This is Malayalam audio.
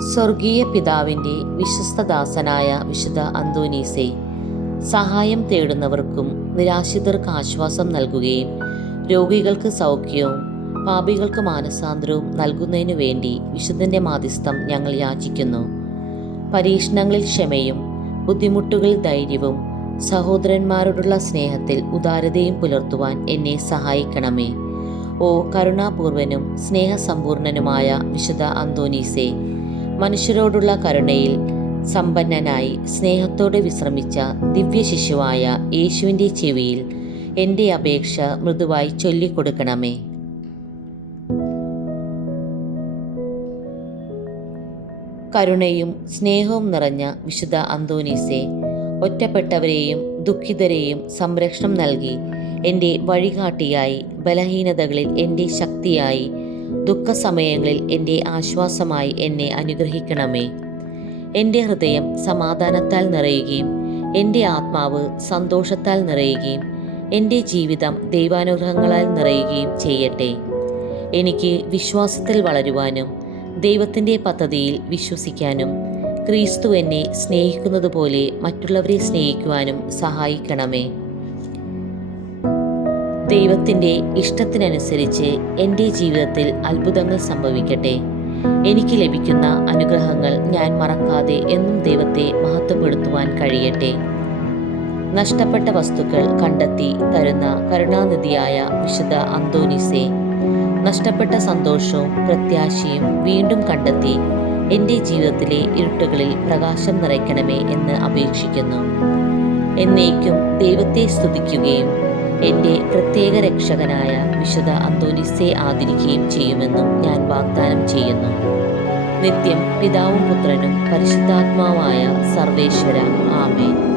സ്വർഗീയ പിതാവിന്റെ വിശ്വസ്തദാസനായ വിശുദ്ധ അന്തോനീസെ സഹായം തേടുന്നവർക്കും നിരാശിതർക്ക് ആശ്വാസം നൽകുകയും രോഗികൾക്ക് സൗഖ്യവും പാപികൾക്ക് മാനസാന്തരവും നൽകുന്നതിനു വേണ്ടി വിശുദ്ധന്റെ മാധ്യസ്ഥം ഞങ്ങൾ യാചിക്കുന്നു. പരീക്ഷണങ്ങളിൽ ക്ഷമയും ബുദ്ധിമുട്ടുകളിൽ ധൈര്യവും സഹോദരന്മാരോടുള്ള സ്നേഹത്തിൽ ഉദാരതയും പുലർത്തുവാൻ എന്നെ സഹായിക്കണമേ. ഓ കരുണാപൂർവനും സ്നേഹസമ്പൂർണനുമായ വിശുദ്ധ അന്തോനീസെ മനുഷ്യരോടുള്ള കരുണയിൽ സമ്പന്നനായി സ്നേഹത്തോടെ വിശ്രമിച്ച ദിവ്യ ശിശുവായ യേശുവിന്റെ ചെവിയിൽ എന്റെ അപേക്ഷ മൃദുവായി ചൊല്ലിക്കൊടുക്കണമേ. കരുണയും സ്നേഹവും നിറഞ്ഞ വിശുദ്ധ അന്തോനീസെ ഒറ്റപ്പെട്ടവരെയും ദുഃഖിതരെയും സംരക്ഷണം നൽകി എന്റെ വഴികാട്ടിയായി ബലഹീനതകളിൽ എന്റെ ശക്തിയായി ദുഃഖസമയങ്ങളിൽ എന്റെ ആശ്വാസമായി എന്നെ അനുഗ്രഹിക്കണമേ. എന്റെ ഹൃദയം സമാധാനത്താൽ നിറയുകയും എന്റെ ആത്മാവ് സന്തോഷത്താൽ നിറയുകയും എന്റെ ജീവിതം ദൈവാനുഗ്രഹങ്ങളാൽ നിറയുകയും ചെയ്യട്ടെ. എനിക്ക് വിശ്വാസത്തിൽ വളരുവാനും ദൈവത്തിന്റെ പദ്ധതിയിൽ വിശ്വസിക്കാനും ക്രീസ്തു എന്നെ സ്നേഹിക്കുന്നത് പോലെ മറ്റുള്ളവരെ സ്നേഹിക്കുവാനും സഹായിക്കണമേ. ദൈവത്തിന്റെ ഇഷ്ടത്തിനനുസരിച്ച് എന്റെ ജീവിതത്തിൽ അത്ഭുതങ്ങൾ സംഭവിക്കട്ടെ. എനിക്ക് ലഭിക്കുന്ന അനുഗ്രഹങ്ങൾ ഞാൻ മറക്കാതെ എന്നും ദൈവത്തെ മഹത്വപ്പെടുത്തുവാൻ കഴിയട്ടെ. നഷ്ടപ്പെട്ട വസ്തുക്കൾ കണ്ടെത്തി തരുന്ന കരുണാനിധിയായ വിശുദ്ധ അന്തോനിസെ നഷ്ടപ്പെട്ട സന്തോഷവും പ്രത്യാശയും വീണ്ടും കണ്ടെത്തി എന്റെ ജീവിതത്തിലെ ഇരുട്ടുകളിൽ പ്രകാശം നിറയ്ക്കണമേ എന്ന് അപേക്ഷിക്കുന്നു. എന്നേക്കും ദൈവത്തെ സ്തുതിക്കുകയും എന്റെ പ്രത്യേക രക്ഷകനായ വിശുദ്ധ അന്തോനിസെ ആദരിക്കുകയും ചെയ്യുമെന്നും ഞാൻ വാഗ്ദാനം ചെയ്യുന്നു. നിത്യം പിതാവും പുത്രനും പരിശുദ്ധാത്മാവായ സർവേശ്വര. ആമേ